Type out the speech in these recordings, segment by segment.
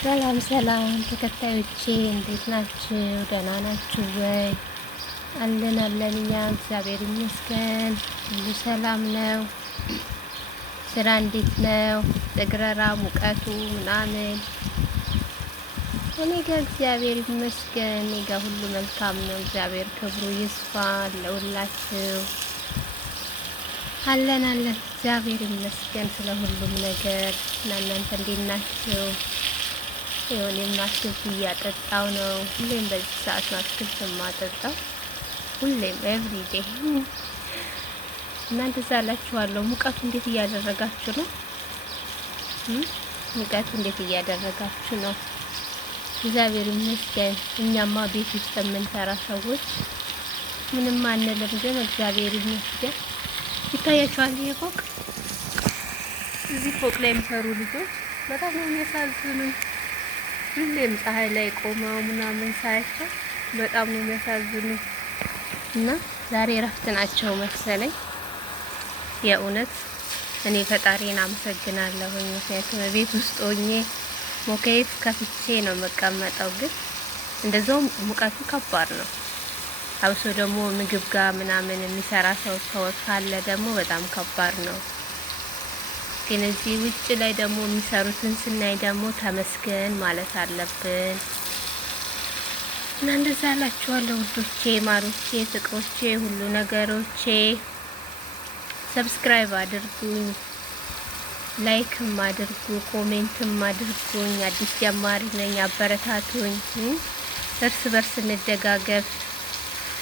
ሰላም ሰላም ተከታዮቼ እንዴት ናችሁ? ደህና ናችሁ ወይ? አለን እኛ እግዚአብሔር ይመስገን ሁሉ ሰላም ነው። ስራ እንዴት ነው? ጥግረራ ሙቀቱ ምናምን እኔ ጋር እግዚአብሔር ይመስገን እኔ ጋር ሁሉ መልካም ነው። እግዚአብሔር ክብሩ ይስፋ ለሁላችሁ። አለን እግዚአብሔር ይመስገን ስለ ሁሉም ነገር። እናንተ እንዴት ናችሁ? እኔም አትክልት እያጠጣው ነው። ሁሌም በዚህ ሰዓት ነው አትክልት የማጠጣው፣ ሁሌም ኤቭሪዴ። እናንተ ዛላችኋለሁ። ሙቀቱ እንዴት እያደረጋችሁ ነው? ሙቀቱ እንዴት እያደረጋችሁ ነው? እግዚአብሔር ይመስገን። እኛማ ቤት ውስጥ የምንሰራ ሰዎች ምንም አንልም፣ ግን እግዚአብሔር ይመስገን። ይታያችኋል ይሄ ፎቅ፣ እዚህ ፎቅ ላይ የሚሰሩ ልጆች በጣም ነው የሚያሳዝኑኝ። ሁሌም ፀሐይ ላይ ቆመው ምናምን ሳያቸው በጣም ነው የሚያሳዝኑ እና ዛሬ እረፍት ናቸው መሰለኝ። የእውነት እኔ ፈጣሪን አመሰግናለሁ። ምክንያቱም ቤት ውስጥ ሆኜ ሞኬት ከፍቼ ነው መቀመጠው፣ ግን እንደዛው ሙቀቱ ከባድ ነው። አብሶ ደግሞ ምግብ ጋር ምናምን የሚሰራ ሰው ካለ ደግሞ በጣም ከባድ ነው። ግን እዚህ ውጭ ላይ ደግሞ የሚሰሩትን ስናይ ደግሞ ተመስገን ማለት አለብን። እና እንደዛ አላችኋለሁ ውዶቼ፣ ማሮቼ፣ ፍቅሮቼ፣ ሁሉ ነገሮቼ። ሰብስክራይብ አድርጉኝ፣ ላይክም አድርጉ፣ ኮሜንትም አድርጉኝ። አዲስ ጀማሪ ነኝ፣ አበረታቱኝ። እርስ በርስ እንደጋገፍ።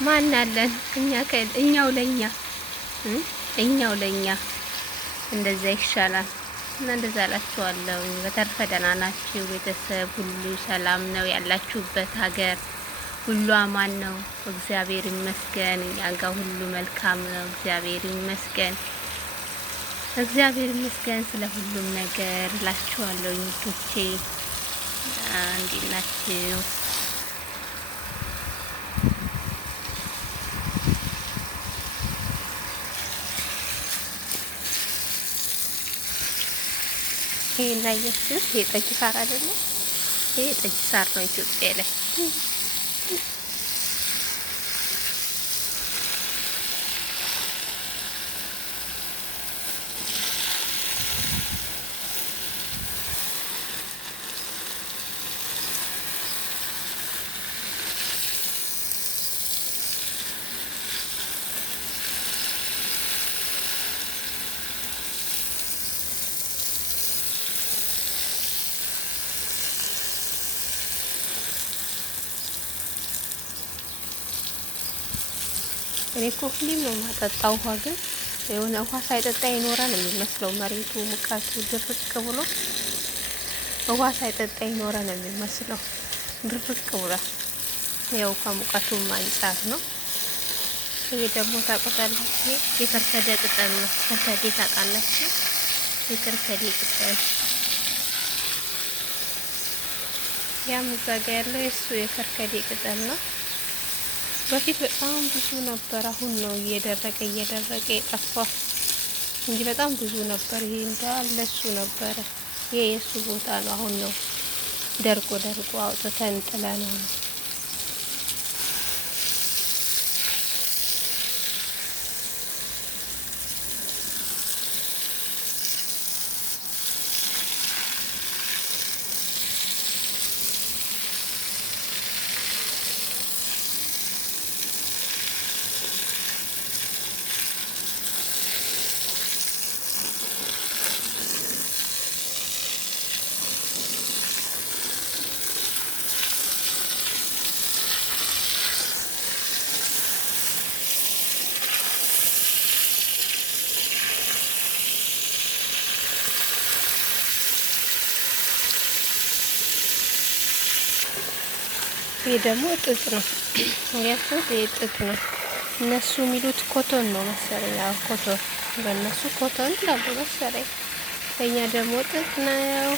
ማን አለን እኛው ለኛ እንደዛ ይሻላል። እና እንደዛ አላችኋለሁ። በተረፈ ደህና ናችሁ? ቤተሰብ ሁሉ ሰላም ነው? ያላችሁበት ሀገር ሁሉ አማን ነው? እግዚአብሔር ይመስገን። እኛ ጋር ሁሉ መልካም ነው። እግዚአብሔር ይመስገን። እግዚአብሔር ይመስገን ስለ ሁሉም ነገር እላችኋለሁ። ውዶቼ እንዴት ናችሁ? ይሄ እናያችሁ። ይሄ ጠጅ ሳር አይደለም፣ ይሄ ጠጅ ሳር ነው ኢትዮጵያ ላይ። እኔ እኮ ሁሌም ነው የማጠጣው ውሃ፣ ግን የሆነ ውሃ ሳይጠጣ ይኖራል የሚመስለው። መሬቱ ሙቀቱ ድርቅ ብሎ ውሃ ሳይጠጣ ይኖራል የሚመስለው። ድርቅ ብሎ ያው ከሙቀቱም አንጻር ነው። ይሄ ደግሞ ታውቁታላችሁ፣ የከርከዴ ቅጠል ነው። ከርከዴ ታውቃላችሁ? የከርከዴ ቅጠል ያም እዛ ጋ ያለው የሱ የከርከዴ ቅጠል ነው። በፊት በጣም ብዙ ነበር። አሁን ነው እየደረቀ የጠፋው እንጂ በጣም ብዙ ነበር። ይሄ እንዳለ እሱ ነበረ። ይሄ የሱ ቦታ ነው። አሁን ነው ደርቆ አውጥተን ጥለነው ነው። ይሄ ደግሞ ጥጥ ነው። ያልኩት ይሄ ጥጥ ነው። እነሱ የሚሉት ኮቶን ነው መሰለኝ። ያው ኮቶን፣ በእነሱ ኮቶን ይላሉ መሰለኝ። በእኛ ደግሞ ጥጥ ነው።